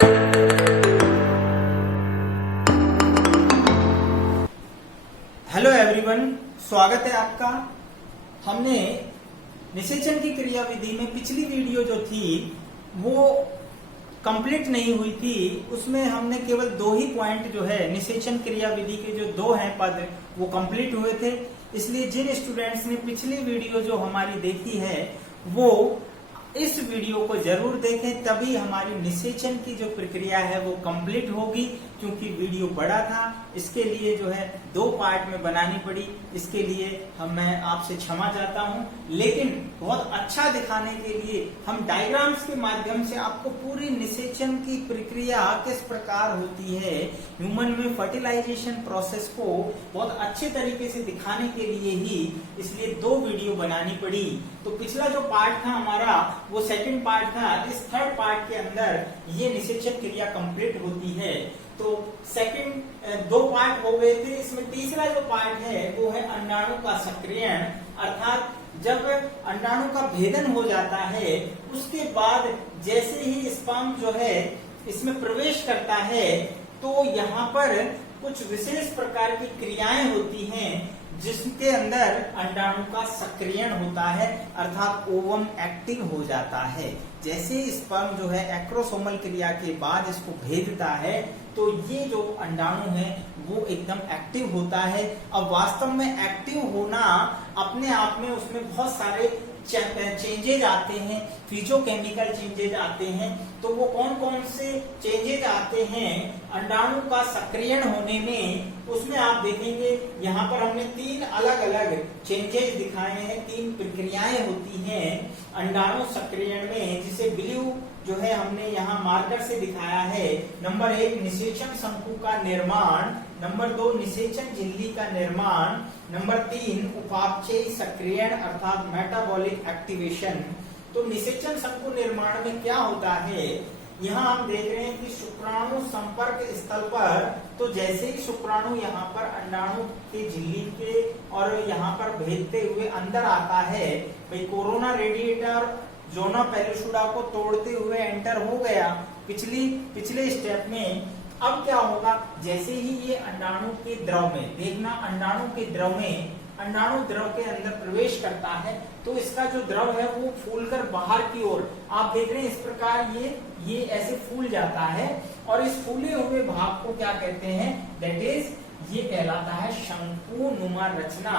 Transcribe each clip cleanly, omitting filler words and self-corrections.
Hello everyone, स्वागत है आपका। हमने निषेचन की क्रियाविधि में पिछली वीडियो जो थी वो कंप्लीट नहीं हुई थी। उसमें हमने केवल 2 ही पॉइंट जो है निषेचन क्रियाविधि के जो 2 हैं पद वो कंप्लीट हुए थे। इसलिए जिन स्टूडेंट्स ने पिछली वीडियो जो हमारी देखी है वो इस वीडियो को जरूर देखें, तभी हमारी निषेचन की जो प्रक्रिया है वो कंप्लीट होगी। क्योंकि वीडियो बड़ा था, इसके लिए जो है 2 पार्ट में बनानी पड़ी। इसके लिए मैं आपसे क्षमा चाहता हूं, लेकिन बहुत अच्छा दिखाने के लिए हम डायग्राम्स के माध्यम से आपको पूरी निषेचन की प्रक्रिया किस प्रकार होती है, ह्यूमन में फर्टिलाइजेशन प्रोसेस को बहुत अच्छे तरीके से दिखाने के लिए ही इसलिए 2 वीडियो बनानी पड़ी। तो पिछला जो पार्ट था हमारा वो सेकंड पार्ट था। इस थर्ड पार्ट के अंदर ये निषेचन क्रिया कंप्लीट होती है। तो सेकंड 2 पार्ट हो गए थे। इसमें तीसरा जो पार्ट है वो है अंडाणु का सक्रियण, अर्थात जब अंडाणु का भेदन हो जाता है उसके बाद जैसे ही स्पर्म जो है इसमें प्रवेश करता है तो यहाँ पर कुछ विशेष प्रकार की क्रियाएं होती हैं जिसके अंदर अंडाणु का सक्रियण होता है, अर्थात ओवम एक्टिव हो जाता है। जैसे स्पर्म जो है एक्रोसोमल क्रिया के बाद इसको भेदता है तो ये जो अंडाणु है वो एकदम एक्टिव होता है। अब वास्तव में एक्टिव होना अपने आप में उसमें बहुत सारे चेंजेज आते हैं, फिजियोकेमिकल चेंजेज आते हैं। तो वो कौन कौन से चेंजेज आते हैं अंडाणु का सक्रियण होने में, उसमें आप देखेंगे यहाँ पर हमने 3 अलग अलग चेंजेज दिखाए हैं। 3 प्रक्रियाएं होती हैं अंडाणु सक्रियण में, जिसे ब्लू जो है हमने यहाँ मार्कर से दिखाया है। नंबर 1 निषेचन शंकु का निर्माण, नंबर 2 निषेचन झिल्ली का निर्माण, नंबर 3 उपापचयी सक्रियण अर्थात मेटाबॉलिक एक्टिवेशन। तो निषेचन शंकु निर्माण में क्या होता है, यहाँ हम देख रहे हैं कि शुक्राणु संपर्क स्थल पर, तो जैसे ही शुक्राणु यहाँ पर अंडाणु के झिल्ली के और यहाँ पर भेदते हुए अंदर आता है, भाई कोरोना रेडिएटर जोना पेलुसुडा को तोड़ते हुए एंटर हो गया पिछले स्टेप में। अब क्या होगा, जैसे ही ये अंडाणु के द्रव में, देखना अंडाणु के द्रव में, अंडाणु द्रव के अंदर प्रवेश करता है तो इसका जो द्रव है वो फूलकर बाहर की ओर, आप देख रहे हैं इस प्रकार ये ऐसे फूल जाता है। और इस फूले हुए भाग को क्या कहते हैं, दैट इज ये कहलाता है शंकुनुमा रचना।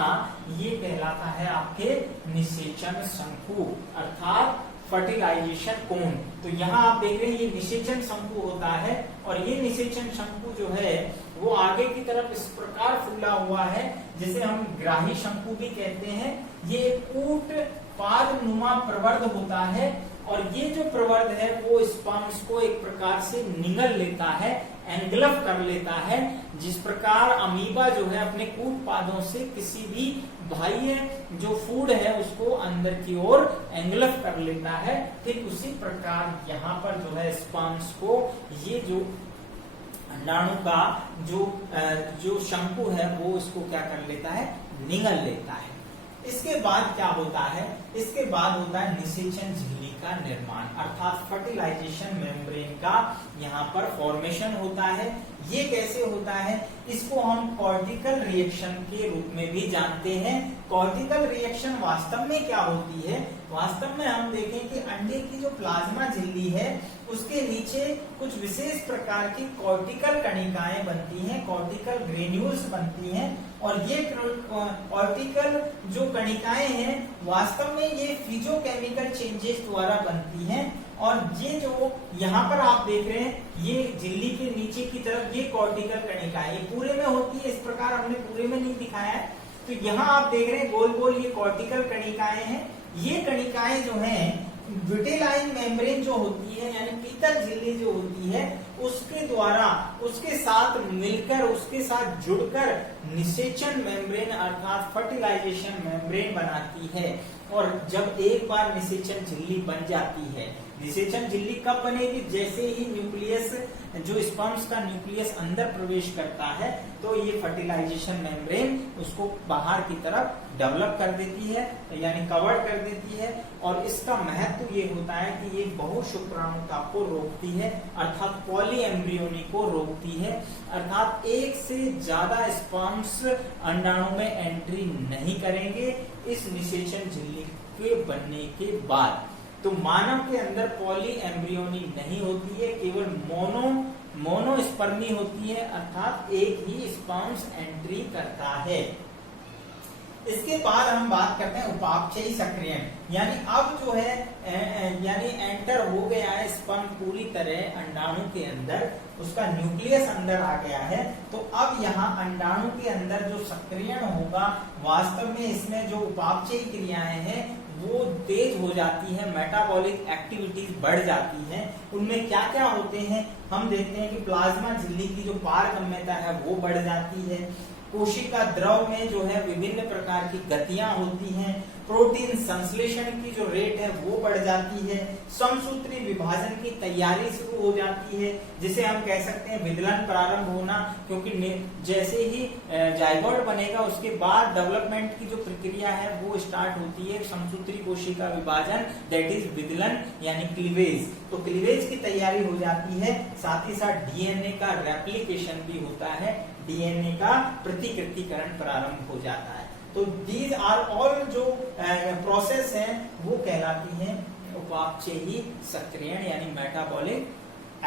ये कहलाता है आपके निषेचन शंकु अर्थात फर्टिलाइजेशन कोन। तो यहाँ आप देख रहे हैं ये निषेचन शंकु होता है और ये निषेचन शंकु जो है वो आगे की तरफ इस प्रकार फूला हुआ है जिसे हम ग्राही शंकु भी कहते हैं। ये कूट पाद नुमा प्रवर्ध होता है और ये जो प्रवर्ध है वो स्पर्म्स को एक प्रकार से निगल लेता है, एंगल्फ कर लेता है। जिस प्रकार अमीबा जो है अपने कूट पादों से किसी भी बाह्य जो फूड है उसको अंदर की ओर एंगल्फ कर लेता है, ठीक उसी प्रकार यहाँ पर जो है स्पर्म्स को ये जो अंडाणु का जो शंकु है वो इसको क्या कर लेता है, निगल लेता है। इसके बाद क्या होता है, इसके बाद होता है निषेचन झिल्ली का निर्माण अर्थात फर्टिलाइजेशन मेम्ब्रेन का यहाँ पर फॉर्मेशन होता है। ये कैसे होता है, इसको हम कॉर्टिकल रिएक्शन के रूप में भी जानते हैं। कॉर्टिकल रिएक्शन वास्तव में क्या होती है, वास्तव में हम देखें कि अंडे की जो प्लाज्मा झिल्ली है उसके नीचे कुछ विशेष प्रकार की कॉर्टिकल कणिकाएं बनती हैं, कॉर्टिकल ग्रेन्यूल्स बनती हैं। और ये कॉर्टिकल जो कणिकाएं हैं वास्तव में ये फिजियोकेमिकल चेंजेस द्वारा बनती हैं। और ये जो यहाँ पर आप देख रहे हैं ये झिल्ली के नीचे की तरफ ये कॉर्टिकल कणिकाएं पूरे में होती है, इस प्रकार हमने पूरे में नहीं दिखाया है। तो यहाँ आप देख रहे हैं गोल गोल ये कॉर्टिकल कणिकाएं हैं। ये कणिकाएं जो हैं विटेलाइन मेम्ब्रेन जो होती है यानी पीतल झिल्ली जो होती है उसके द्वारा उसके साथ मिलकर उसके साथ जुड़कर निषेचन मेम्ब्रेन अर्थात फर्टिलाइजेशन मेम्ब्रेन बनाती है। और जब एक बार निषेचन झिल्ली बन जाती है, निषेचन झिल्ली कब बनेगी, जैसे ही न्यूक्लियस जो स्पर्म्स का न्यूक्लियस अंदर प्रवेश करता है तो ये फर्टिलाइजेशन मेम्ब्रेन उसको बाहर की तरफ डेवलप कर देती है, यानी कवर कर देती है। और इसका महत्व ये होता है कि ये बहुशुक्राणुता को रोकती है, अर्थात पॉली एम्ब्रियोनी को रोकती है, अर्थात एक से ज्यादा स्पर्म्स अंडाणु में एंट्री नहीं करेंगे इस निषेचन झिल्ली के बनने के बाद। तो मानव के अंदर पॉली एम्ब्रियोनी नहीं होती है, केवल मोनोस्पर्मी होती है, अर्थात एक ही स्पर्म्स एंट्री करता है। इसके बाद हम बात करते हैं उपापचयी सक्रियण, यानी अब जो है यानी एंटर हो गया है स्पर्म पूरी तरह अंडाणु के अंदर, उसका न्यूक्लियस अंदर आ गया है। तो अब यहाँ अंडाणु के अंदर जो सक्रियण होगा, वास्तव में इसमें जो उपापचयी क्रियाएं हैं वो तेज हो जाती है, मेटाबॉलिक एक्टिविटीज बढ़ जाती हैं। उनमें क्या क्या होते हैं हम देखते हैं कि प्लाज्मा झिल्ली की जो पारगम्यता है वो बढ़ जाती है, कोशिका द्रव में जो है विभिन्न प्रकार की गतियां होती हैं, प्रोटीन संश्लेषण की जो रेट है वो बढ़ जाती है, समसूत्री विभाजन की तैयारी शुरू हो जाती है, जिसे हम कह सकते हैं विदलन प्रारंभ होना, क्योंकि जैसे ही जाइगोट बनेगा उसके बाद डेवलपमेंट की जो प्रक्रिया है वो स्टार्ट होती है, समसूत्री कोशिका विभाजन, दैट इज विदलन यानी क्लीवेज। तो क्लीवेज की तैयारी हो जाती है, साथ ही साथ डीएनए का रेप्लिकेशन भी होता है, डीएनए का प्रतिकृतिकरण प्रारंभ हो जाता है। तो दीज आर ऑल जो प्रोसेस हैं वो कहलाती हैं उपापचयी सक्रियण यानी मेटाबॉलिक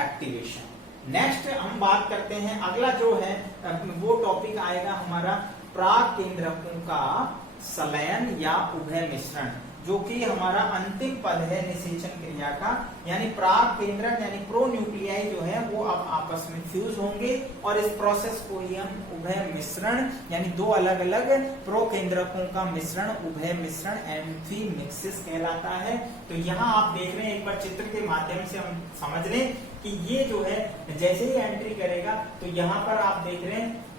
एक्टिवेशन। नेक्स्ट हम बात करते हैं, अगला जो है वो टॉपिक आएगा हमारा प्राक केंद्रकों का संलयन या उभय मिश्रण, जो कि हमारा अंतिम पद है निषेचन क्रिया का। यानी प्राक केंद्रक यानी प्रोन्यूक्लियाई जो है वो अब आपस में फ्यूज होंगे और इस प्रोसेस को ही हम उभय मिश्रण यानी दो अलग अलग प्रो केंद्रकों का मिश्रण उभय मिश्रण एम्फीमिक्सिस कहलाता है। तो यहाँ आप देख रहे हैं, एक बार चित्र के माध्यम से हम समझ लें कि ये जो है जैसे ही एंट्री करेगा तो यहाँ पर आप देख रहे हैं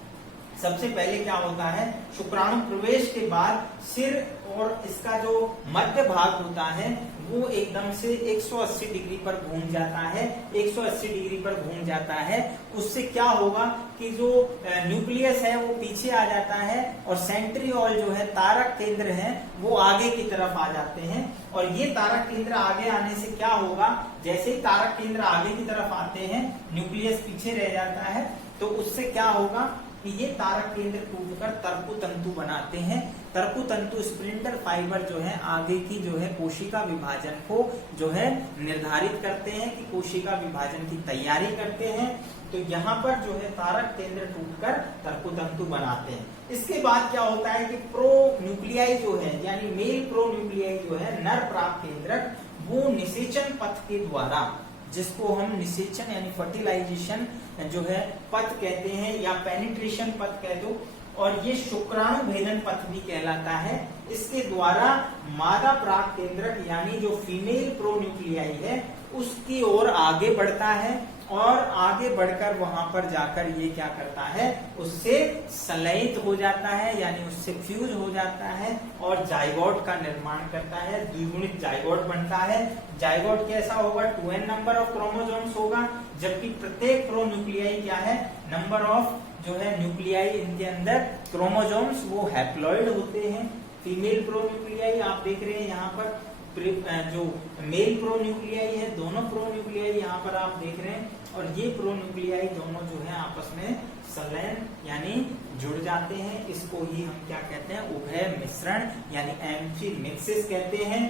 सबसे पहले क्या होता है, शुक्राणु प्रवेश के बाद सिर और इसका जो मध्य भाग होता है वो एकदम से 180 डिग्री पर घूम जाता है, 180 डिग्री पर घूम जाता है। उससे क्या होगा कि जो न्यूक्लियस है वो पीछे आ जाता है और सेंट्रियोल जो है तारक केंद्र है वो आगे की तरफ आ जाते हैं। और ये तारक केंद्र आगे आने से क्या होगा, जैसे ही तारक केंद्र आगे की तरफ आते हैं न्यूक्लियस पीछे रह जाता है, तो उससे क्या होगा कि ये तारक केंद्र टूटकर तरकु तंतु बनाते हैं। तरकु तंतु स्प्रिंडल फाइबर जो है आगे की जो है कोशिका विभाजन को जो है निर्धारित करते हैं कि कोशिका विभाजन की तैयारी करते हैं। तो यहाँ पर जो है तारक केंद्र टूटकर तरकु तंतु बनाते हैं। इसके बाद क्या होता है कि प्रो न्यूक्लियाई जो है यानी मेल प्रो न्यूक्लियाई जो है नर प्राक केंद्रक, वो निषेचन पथ के द्वारा, जिसको हम निषेचन यानी फर्टिलाइजेशन जो है पथ कहते हैं या पेनिट्रेशन पथ कह दो, और ये शुक्राणु भेदन पथ भी कहलाता है। इसके द्वारा मादा प्राक केंद्रक यानी जो फीमेल प्रोन्यूक्लियाई है उसकी ओर आगे बढ़ता है और आगे बढ़कर वहां पर जाकर ये क्या करता है, उससे संलयित हो जाता है यानी उससे फ्यूज हो जाता है और जाइगोट का निर्माण करता है, द्विगुणित जाइगोट बनता है। जाइगोट कैसा होगा, 2n नंबर ऑफ क्रोमोसोम्स होगा, जबकि प्रत्येक प्रोन्यूक्लियाई क्या है, नंबर ऑफ जो है न्यूक्लियाई इनके अंदर क्रोमोसोम्स वो हैप्लॉइड होते हैं। फीमेल प्रोन्यूक्लियाई आप देख रहे हैं यहाँ पर, जो मेल प्रोन्यूक्लियाई है, दोनों प्रोन्यूक्लियाई यहाँ पर आप देख रहे हैं, और ये प्रोन्यूक्लियाई दोनों जो है आपस में संलयन यानी जुड़ जाते हैं। इसको ही हम क्या कहते हैं, उभय मिश्रण यानी एम्फीमिक्सिस कहते हैं।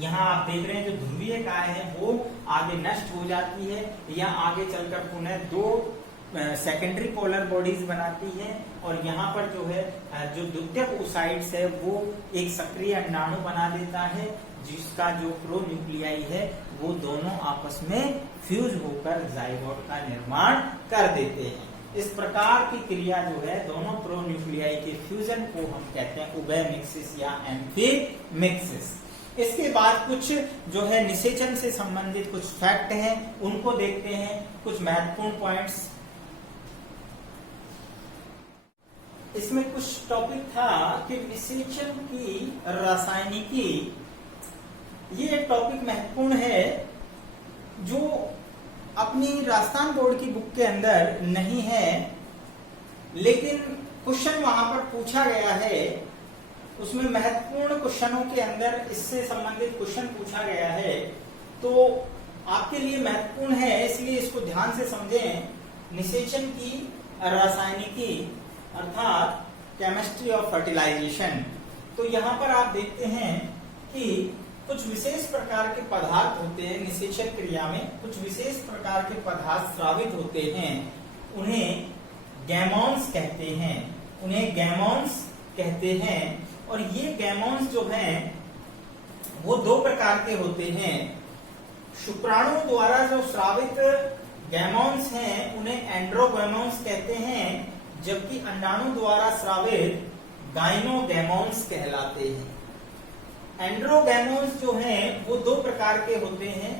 यहाँ आप देख रहे हैं जो ध्रुवीय काय है वो आगे नष्ट हो जाती है या आगे चलकर पुनः दो सेकेंडरी पोलर बॉडीज बनाती है, और यहाँ पर जो है जो द्वितीयक ओसाइड्स है वो एक सक्रिय अंडाणु बना देता है, जिसका जो प्रोन्यूक्लियाई है वो दोनों आपस में फ्यूज होकर जाइगोट का निर्माण कर देते हैं। इस प्रकार की क्रिया जो है दोनों प्रोन्यूक्लियाई के फ्यूजन को हम कहते हैं उभय मिक्सिस या एम्फीमिक्सिस। इसके बाद कुछ जो है निषेचन से संबंधित कुछ फैक्ट हैं उनको देखते हैं, कुछ महत्वपूर्ण पॉइंट्स। इसमें कुछ टॉपिक था कि निषेचन की रासायनिकी, ये एक टॉपिक महत्वपूर्ण है जो अपनी राजस्थान बोर्ड की बुक के अंदर नहीं है, लेकिन क्वेश्चन वहां पर पूछा गया है। उसमें महत्वपूर्ण क्वेश्चनों के अंदर इससे संबंधित क्वेश्चन पूछा गया है, तो आपके लिए महत्वपूर्ण है, इसलिए इसको ध्यान से समझें। निषेचन की रासायनिकी अर्थात केमिस्ट्री ऑफ फर्टिलाइजेशन। तो यहाँ पर आप देखते हैं कि कुछ विशेष प्रकार के पदार्थ होते हैं निषेचन क्रिया में, कुछ विशेष प्रकार के पदार्थ स्रावित होते हैं, उन्हें गैमॉन्स कहते हैं, उन्हें गैमॉन्स कहते हैं। और ये गैमॉन्स जो हैं वो दो प्रकार के होते हैं। शुक्राणु द्वारा जो स्रावित गैमॉन्स हैं उन्हें एंड्रोगैमॉन्स कहते हैं, जबकि अंडाणु द्वारा स्रावित गाइनोगैमॉन्स कहलाते हैं। एंड्रोगैमॉन्स जो हैं वो दो प्रकार के होते हैं,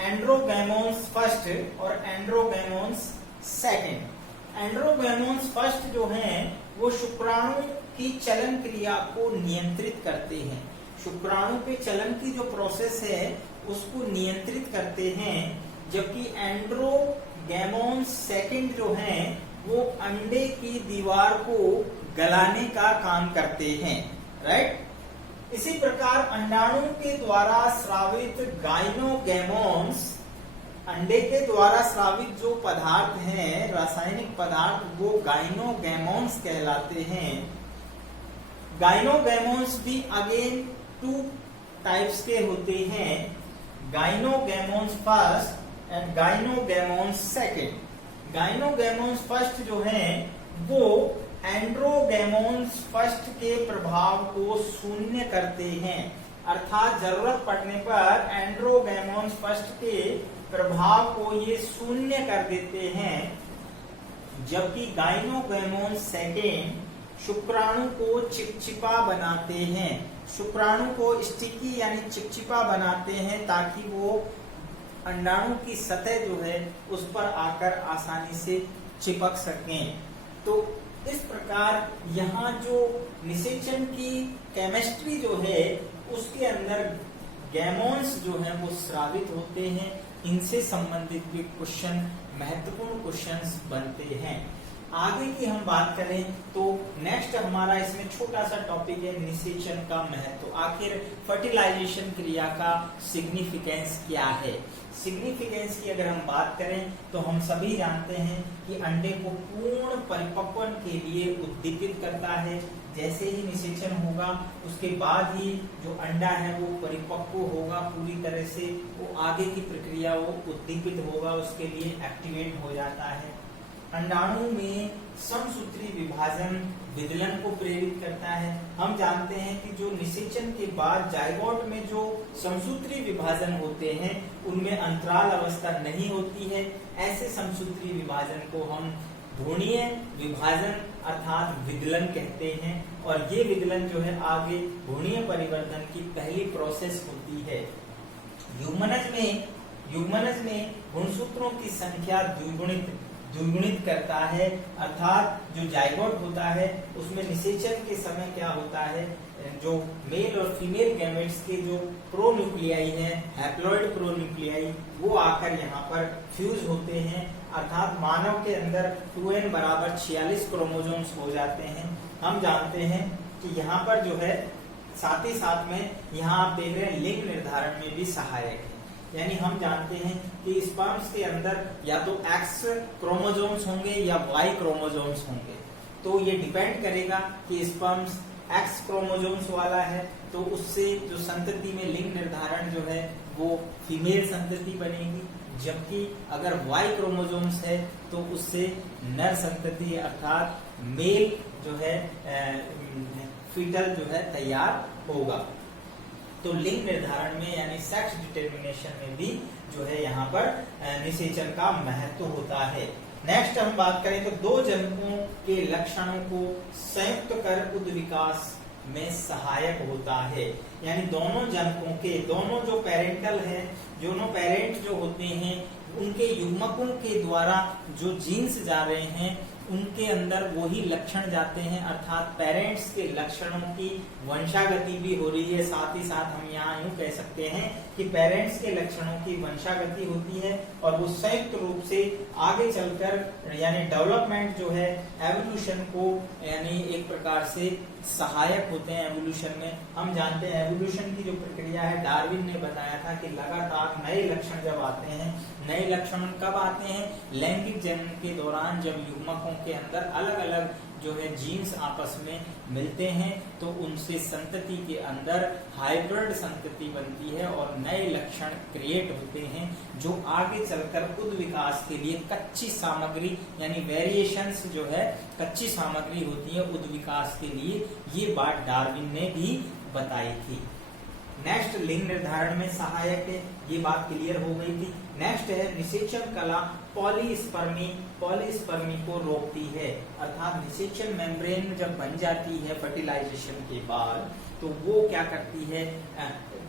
एंड्रोगैमॉन्स फर्स्ट और एंड्रोगैमॉन्स सेकंड। एंड्रोगैमॉन्स फर्स्ट जो हैं वो शुक्राणु की चलन क्रिया को नियंत्रित करते हैं, शुक्राणु के चलन की जो प्रोसेस है उसको नियंत्रित करते हैं, जबकि एंड्रोगैमॉन्स सेकंड जो हैं वो अंडे की दीवार को गलाने का काम करते हैं, राइट। इसी प्रकार अंडाणु के द्वारा स्रावित गाइनोगैमॉन्स, अंडे के द्वारा स्रावित जो पदार्थ हैं रासायनिक पदार्थ, वो गाइनोगैमॉन्स कहलाते हैं। गाइनोगैमॉन्स भी अगेन टू टाइप्स के होते हैं, गाइनोगैमॉन्स फर्स्ट एंड गाइनोगैमॉन्स सेकंड। गाइनोगैमॉन्स फर्स्ट जो हैं वो एंड्रोगैमॉन्स फर्स्ट के प्रभाव को शून्य करते हैं, अर्थात जरूरत पड़ने पर एंड्रोगैमॉन्स फर्स्ट के प्रभाव को ये शून्य कर देते हैं, जबकि गाइनोगैमॉन्स सेकेंड शुक्राणु को चिपचिपा बनाते हैं, शुक्राणु को स्टिकी यानी चिपचिपा बनाते हैं ताकि वो अंडाणु की सतह जो है उस पर आकर आसानी से चिपक सकें। तो इस प्रकार यहाँ जो निषेचन की केमिस्ट्री जो है उसके अंदर गैमॉन्स जो है वो स्रावित होते हैं, इनसे संबंधित भी क्वेश्चन महत्वपूर्ण क्वेश्चंस बनते हैं। आगे की हम बात करें तो नेक्स्ट हमारा इसमें छोटा सा टॉपिक है निषेचन का महत्व। आखिर फर्टिलाइजेशन क्रिया का सिग्निफिकेंस क्या है। सिग्निफिकेंस की अगर हम बात करें तो हम सभी जानते हैं कि अंडे को पूर्ण परिपक्वन के लिए उद्दीपित करता है। जैसे ही निषेचन होगा उसके बाद ही जो अंडा है वो परिपक्व होगा पूरी तरह से, वो आगे की प्रक्रिया वो उद्दीपित होगा, उसके लिए एक्टिवेट हो जाता है। अंडाणु में समसूत्री विभाजन विदलन को प्रेरित करता है। हम जानते हैं कि जो निषेचन के बाद जायगोट में जो समसूत्री विभाजन होते हैं उनमें अंतराल अवस्था नहीं होती है। ऐसे समसूत्री विभाजन को हम भ्रूणीय विभाजन अर्थात विदलन कहते हैं, और ये विदलन जो है आगे भ्रूणीय परिवर्तन की पहली प्रोसेस होती है। युग्मनज में गुणसूत्रों की संख्या द्विगुणित करता है, अर्थात जो जायगोट होता है उसमें निषेचन के समय क्या होता है, जो मेल और फीमेल गैमेट्स के जो प्रोन्यूक्लियाई हैं, हैप्लॉइड प्रोन्यूक्लियाई, वो आकर यहाँ पर फ्यूज होते हैं, अर्थात मानव के अंदर 2n बराबर 46 क्रोमोसोम्स हो जाते हैं। हम जानते हैं कि यहाँ पर जो है साथ ही साथ में यहाँ आप देख रहे हैं लिंग निर्धारण में भी सहायक है। यानी हम जानते हैं कि स्पर्म्स के अंदर या तो X क्रोमोसोम्स होंगे या Y क्रोमोसोम्स होंगे। तो ये डिपेंड करेगा कि स्पर्म्स X क्रोमोसोम्स वाला है तो उससे जो संतति में लिंग निर्धारण जो है वो फीमेल संतति बनेगी, जबकि अगर Y क्रोमोसोम्स है तो उससे नर संतति अर्थात मेल जो है फीटल जो है तैयार होगा। तो लिंग निर्धारण में यानी सेक्स डिटर्मिनेशन में भी जो है यहाँ पर निषेचन का महत्व होता है। नेक्स्ट हम बात करें तो दो जनकों के लक्षणों को संयुक्त कर उद विकास में सहायक होता है। यानी दोनों जनकों के, दोनों जो पेरेंटल है, दोनों पेरेंट जो होते हैं उनके युग्मकों के द्वारा जो जीन्स जा रहे हैं उनके अंदर वही लक्षण जाते हैं, अर्थात पेरेंट्स के लक्षणों की वंशागति भी हो रही है। साथ ही साथ हम यहाँ यूं कह सकते हैं कि पेरेंट्स के लक्षणों की वंशागति होती है और वो संयुक्त रूप से आगे चलकर यानी डेवलपमेंट जो है एवोल्यूशन को यानी एक प्रकार से सहायक होते हैं। एवोल्यूशन में हम जानते हैं एवोल्यूशन की जो प्रक्रिया है, डार्विन ने बताया था कि लगातार नए लक्षण जब आते हैं, नए लक्षण कब आते हैं? लैंगिक जनन के दौरान, जब युग्मकों के अंदर अलग अलग जो है जीन्स आपस में मिलते हैं तो उनसे संतति के अंदर हाइब्रिड संतति बनती है और नए लक्षण क्रिएट होते हैं जो आगे चलकर उद विकास के लिए कच्ची सामग्री यानी वेरिएशंस जो है कच्ची सामग्री होती है उद विकास के लिए। ये बात डार्विन ने भी बताई थी। नेक्स्ट, लिंग निर्धारण में सहायक है, ये बात क्लियर हो गई थी। नेक्स्ट है निषेचन कला पॉलीस्पर्मी को रोकती है, अर्थात निषेचन मेम्ब्रेन जब बन जाती है फर्टिलाइजेशन के बाद तो वो क्या करती है,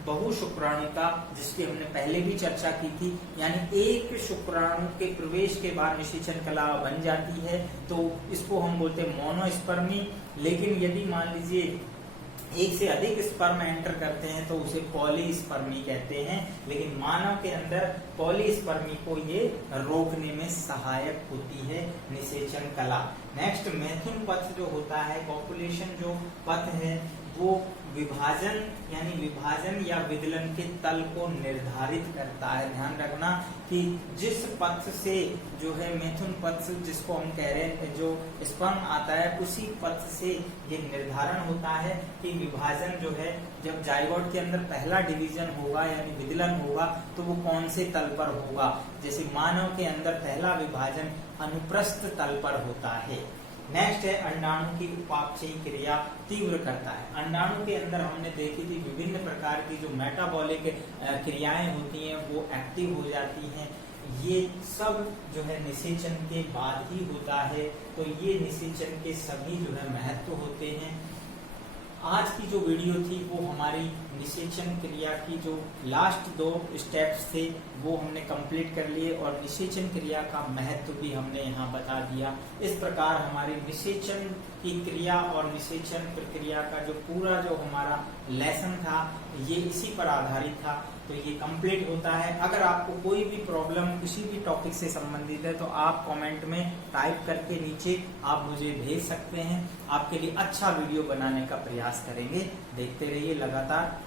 बहु शुक्राणु का, जिसकी हमने पहले भी चर्चा की थी, यानी एक शुक्राणु के प्रवेश के बाद निषेचन कला बन जाती है तो इसको हम बोलते हैं मोनोस्पर्मी। लेकिन यदि मान लीजिए एक से अधिक स्पर्म एंटर करते हैं तो उसे पॉलीस्पर्मी कहते हैं। लेकिन मानव के अंदर पॉलीस्पर्मी को ये रोकने में सहायक होती है निषेचन कला। नेक्स्ट, मैथुन पथ जो होता है, कॉपुलेशन जो पथ है वो विभाजन या विदलन के तल को निर्धारित करता है। ध्यान रखना कि जिस पथ से जो है मैथुन पथ जिसको हम कह रहे हैं जो स्पर्म आता है उसी पथ से ये निर्धारण होता है कि विभाजन जो है जब जाइगोट के अंदर पहला डिवीजन होगा यानी विदलन होगा तो वो कौन से तल पर होगा। जैसे मानव के अंदर पहला विभाजन अनुप्रस्थ तल पर होता है। नेक्स्ट है अंडाणु की उपापचयी क्रिया तीव्र करता है। अंडाणु के अंदर हमने देखी थी विभिन्न प्रकार की जो मेटाबॉलिक क्रियाएं होती हैं वो एक्टिव हो जाती हैं। ये सब जो है निषेचन के बाद ही होता है। तो ये निषेचन के सभी जो है महत्व होते हैं। आज की जो वीडियो थी वो हमारी निषेचन क्रिया की जो लास्ट 2 स्टेप्स थे वो हमने कंप्लीट कर लिए और निषेचन क्रिया का महत्व भी हमने यहाँ बता दिया। इस प्रकार हमारी निषेचन की क्रिया और निषेचन प्रक्रिया का जो पूरा जो हमारा लेसन था ये इसी पर आधारित था। तो ये कंप्लीट होता है। अगर आपको कोई भी प्रॉब्लम किसी भी टॉपिक से संबंधित है तो आप कमेंट में टाइप करके नीचे आप मुझे भेज सकते हैं। आपके लिए अच्छा वीडियो बनाने का प्रयास करेंगे। देखते रहिए लगातार।